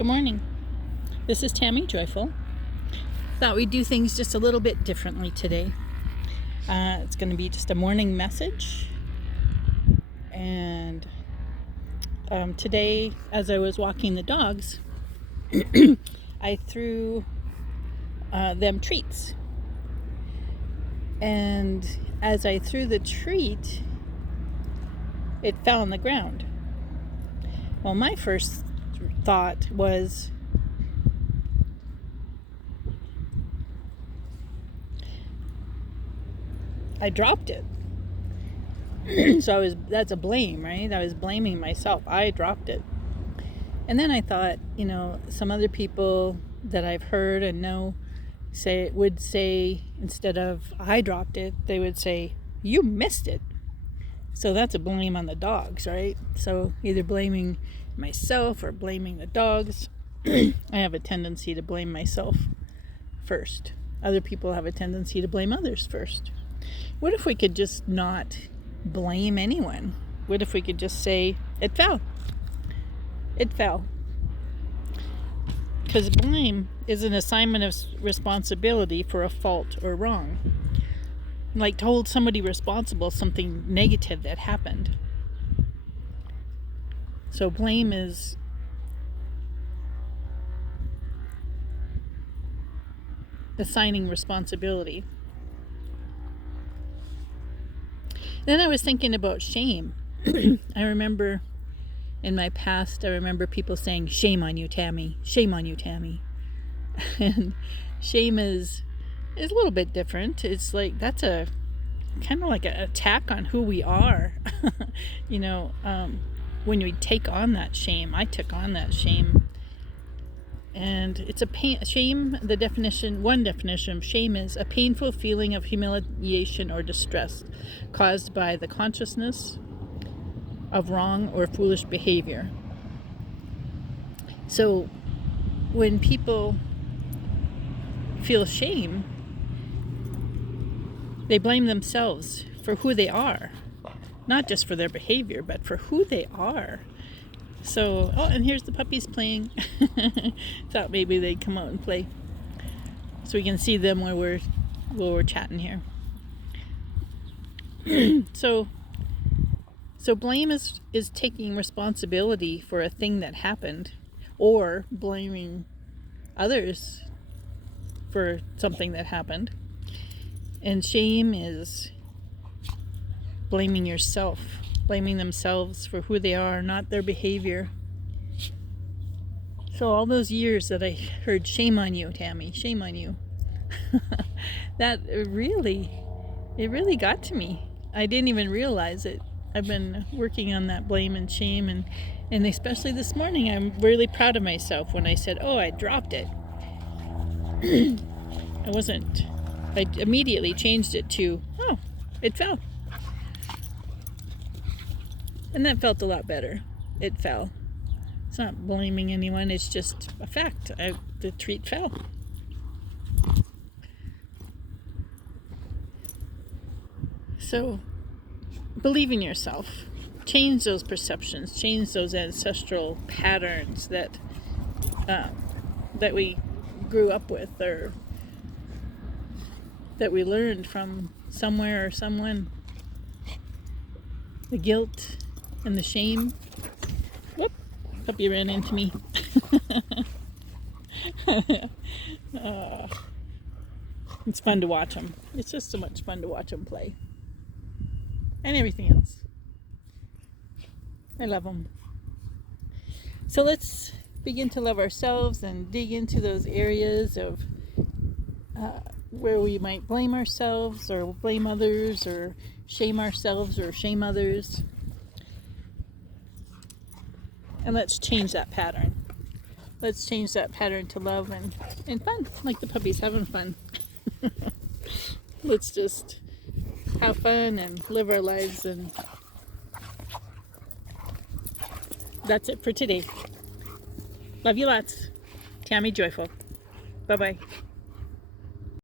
Good morning. This is Tammy Joyful. Thought we'd do things just a little bit differently today. It's going to be just a morning message. And today, as I was walking the dogs, I threw them treats. And as I threw the treat, it fell on the ground. Well, my first thought was, I dropped it. So that's a blame, right? I was blaming myself. I dropped it. And then I thought, some other people that I've heard and know would say, instead of I dropped it, they would say, you missed it. So that's a blame on the dogs, right? So either blaming myself or blaming the dogs. I have a tendency to blame myself first. Other people have a tendency to blame others first. What if we could just not blame anyone? What if we could just say, it fell? It fell. Because blame is an assignment of responsibility for a fault or wrong. Like to hold somebody responsible for something negative that happened. So blame is assigning responsibility. Then I was thinking about shame. I remember in my past, people saying, shame on you, Tammy. Shame on you, Tammy. And shame is a little bit different. It's like, that's a kind of like an attack on who we are. When we take on that shame, I took on that shame. And it's shame, one definition of shame is a painful feeling of humiliation or distress caused by the consciousness of wrong or foolish behavior. So when people feel shame, they blame themselves for who they are, not just for their behavior, but for who they are. So, and here's the puppies playing. Thought maybe they'd come out and play, so we can see them while we're chatting here. So blame is taking responsibility for a thing that happened, or blaming others for something that happened. And shame is blaming yourself, blaming themselves for who they are, not their behavior. So all those years that I heard, shame on you, Tammy, shame on you, that really got to me. I didn't even realize it. I've been working on that blame and shame, and especially this morning, I'm really proud of myself when I said, I dropped it. I immediately changed it to, it fell. And that felt a lot better. It fell. It's not blaming anyone, it's just a fact. The treat fell. So, believe in yourself. Change those perceptions. Change those ancestral patterns that we grew up with, or that we learned from somewhere or someone. The guilt and the shame. Whoop, puppy ran into me. It's fun to watch them. It's just so much fun to watch them play. And everything else. I love them. So let's begin to love ourselves and dig into those areas of where we might blame ourselves or blame others or shame ourselves or shame others. And let's change that pattern. Let's change that pattern to love and fun, like the puppies having fun. Let's just have fun and live our lives, and that's it for today. Love you lots. Tammy Joyful. Bye-bye.